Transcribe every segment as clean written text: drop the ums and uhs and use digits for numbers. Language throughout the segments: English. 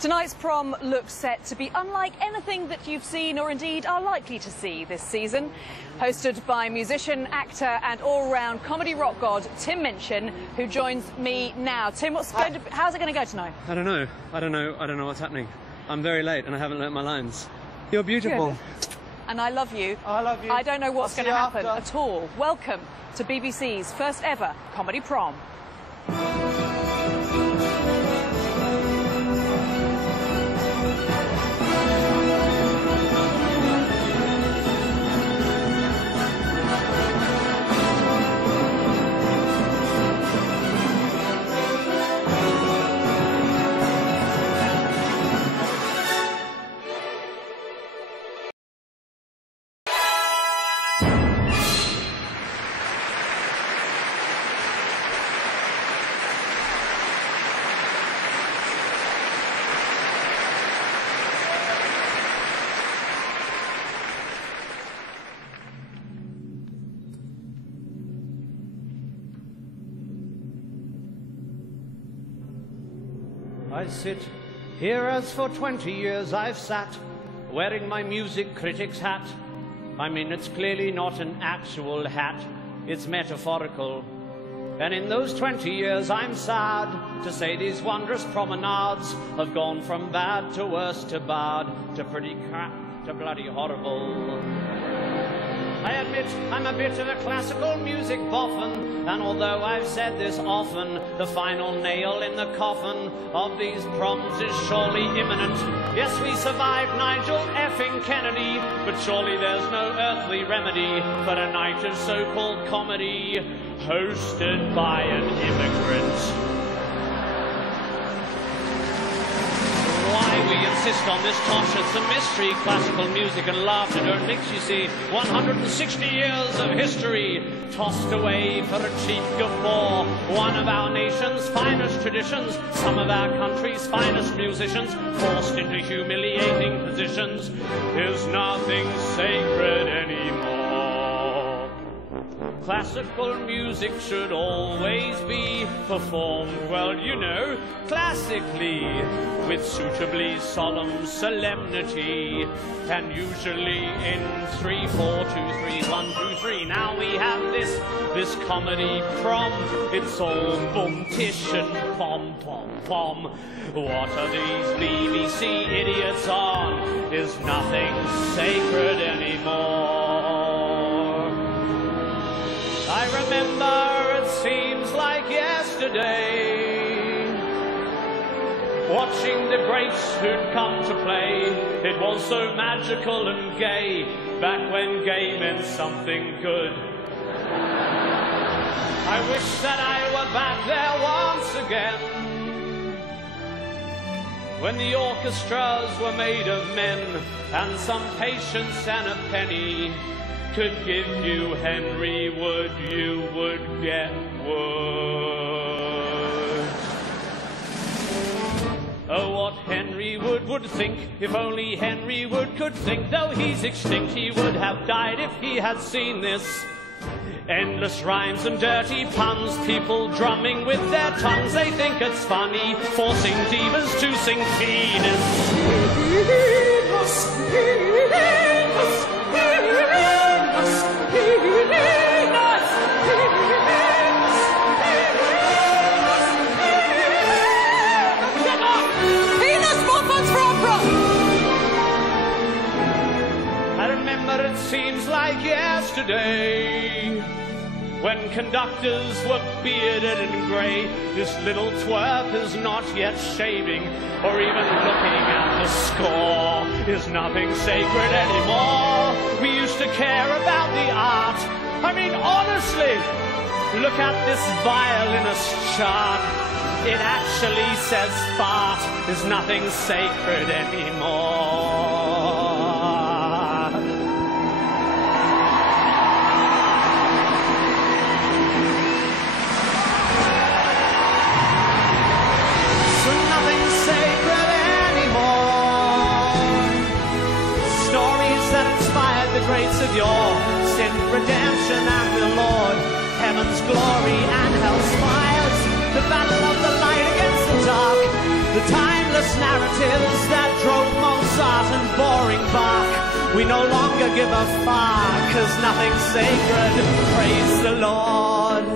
Tonight's prom looks set to be unlike anything that you've seen or indeed are likely to see this season. Hosted by musician, actor and all-round comedy rock god Tim Minchin, who joins me now. Tim, how's it going to go tonight? I don't know what's happening. I'm very late and I haven't learnt my lines. You're beautiful. Good. And I love you. I love you. I don't know what's going to happen at all. Welcome to BBC's first ever comedy prom. I sit here as for 20 years I've sat, wearing my music critic's hat. I mean, it's clearly not an actual hat, it's metaphorical. And in those 20 years I'm sad to say these wondrous promenades have gone from bad to worse to bad to pretty crap to bloody horrible. I admit I'm a bit of a classical music boffin, and although I've said this often, the final nail in the coffin of these proms is surely imminent. Yes, we survived Nigel effing Kennedy, but surely there's no earthly remedy for a night of so-called comedy hosted by an immigrant. Why we insist on this tosh, it's a mystery. Classical music and laughter don't mix, you see. 160 years of history tossed away for a cheap guffaw. One of our nation's finest traditions, some of our country's finest musicians forced into humiliating positions. Is nothing sacred anymore. Classical music should always be performed, well, you know, classically, with suitably solemn solemnity, and usually in 3, 4, 2, 3, 1, 2, 3. Now we have this comedy prom. It's all boom, tish and pom, pom, pom. What are these BBC idiots on? Is nothing sacred anymore? I remember, it seems like yesterday, watching the greats who'd come to play. It was so magical and gay, back when gay meant something good. I wish that I were back there once again, when the orchestras were made of men, and some patience and a penny could give you Henry Wood, you would get wood. Oh, what Henry Wood would think, if only Henry Wood could think. Though he's extinct, he would have died if he had seen this. Endless rhymes and dirty puns, people drumming with their tongues. They think it's funny, forcing divas to sing penis. It seems like yesterday, when conductors were bearded and grey. This little twerp is not yet shaving, or even looking at the score. Is nothing sacred anymore? We used to care about the art. I mean, honestly, look at this violinist chart. It actually says fart. Is nothing sacred anymore? The greats of yore, sin, redemption, and the Lord, heaven's glory and hell's fires, the battle of the light against the dark, the timeless narrative tis that drove Mozart and boring Bach. We no longer give a fuck, 'cause nothing's sacred, praise the Lord.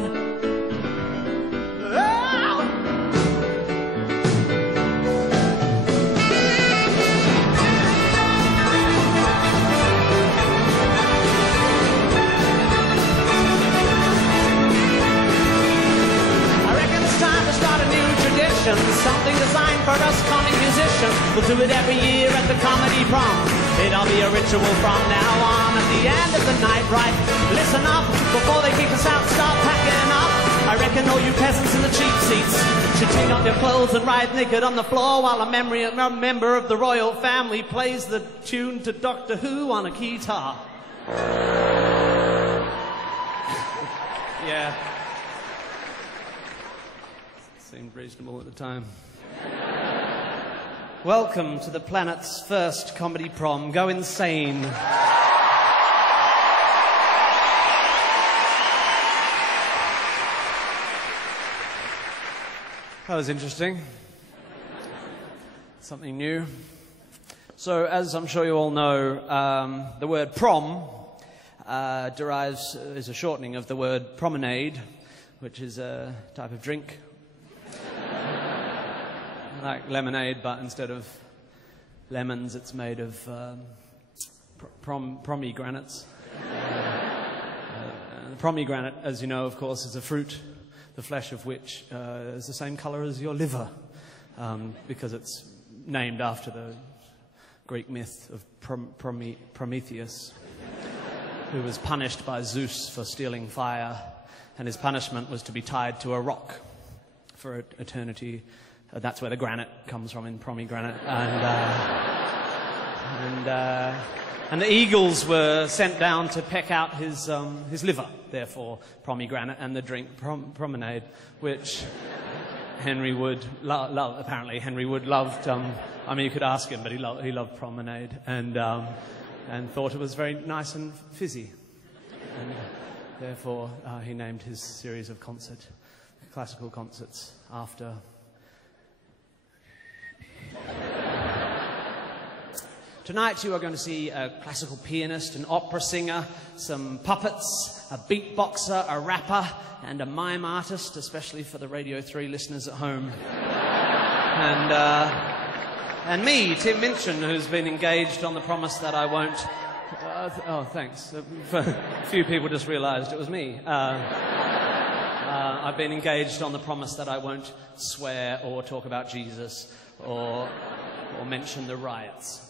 Something designed for us comic musicians. We'll do it every year at the Comedy Proms. It'll be a ritual from now on. At the end of the night, right? Listen up, before they kick us out, start packing up. I reckon all you peasants in the cheap seats should take off your clothes and ride naked on the floor while a member of the royal family plays the tune to Doctor Who on a guitar. Yeah. Seemed reasonable at the time. Welcome to the planet's first comedy prom. Go insane. That was interesting. Something new. So, as I'm sure you all know, the word prom is a shortening of the word promenade, which is a type of drink. Like lemonade, but instead of lemons, it's made of pomegranates. The pomegranate, as you know, of course, is a fruit, the flesh of which is the same color as your liver, because it's named after the Greek myth of Prometheus, who was punished by Zeus for stealing fire, and his punishment was to be tied to a rock for eternity. That's where the granite comes from, in pomegranate. And the eagles were sent down to peck out his liver, therefore pomegranate, and the drink promenade, which Henry Wood apparently Henry Wood loved. I mean, you could ask him, but he loved promenade, and thought it was very nice and fizzy. And therefore, he named his series of classical concerts after. Tonight you are going to see a classical pianist, an opera singer, some puppets, a beatboxer, a rapper, and a mime artist, especially for the Radio 3 listeners at home. And me, Tim Minchin, who's been engaged on the promise that I won't... oh, thanks. A few people just realised it was me. I've been engaged on the promise that I won't swear or talk about Jesus or mention the riots.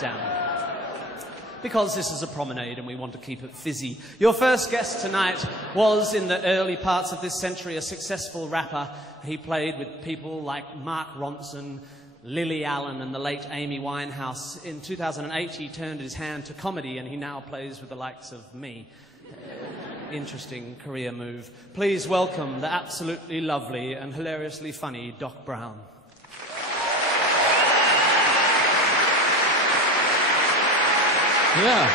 Down. Because this is a promenade and we want to keep it fizzy. Your first guest tonight was, in the early parts of this century, a successful rapper. He played with people like Mark Ronson, Lily Allen and the late Amy Winehouse. In 2008 he turned his hand to comedy and he now plays with the likes of me. Interesting career move. Please welcome the absolutely lovely and hilariously funny Doc Brown. Yeah.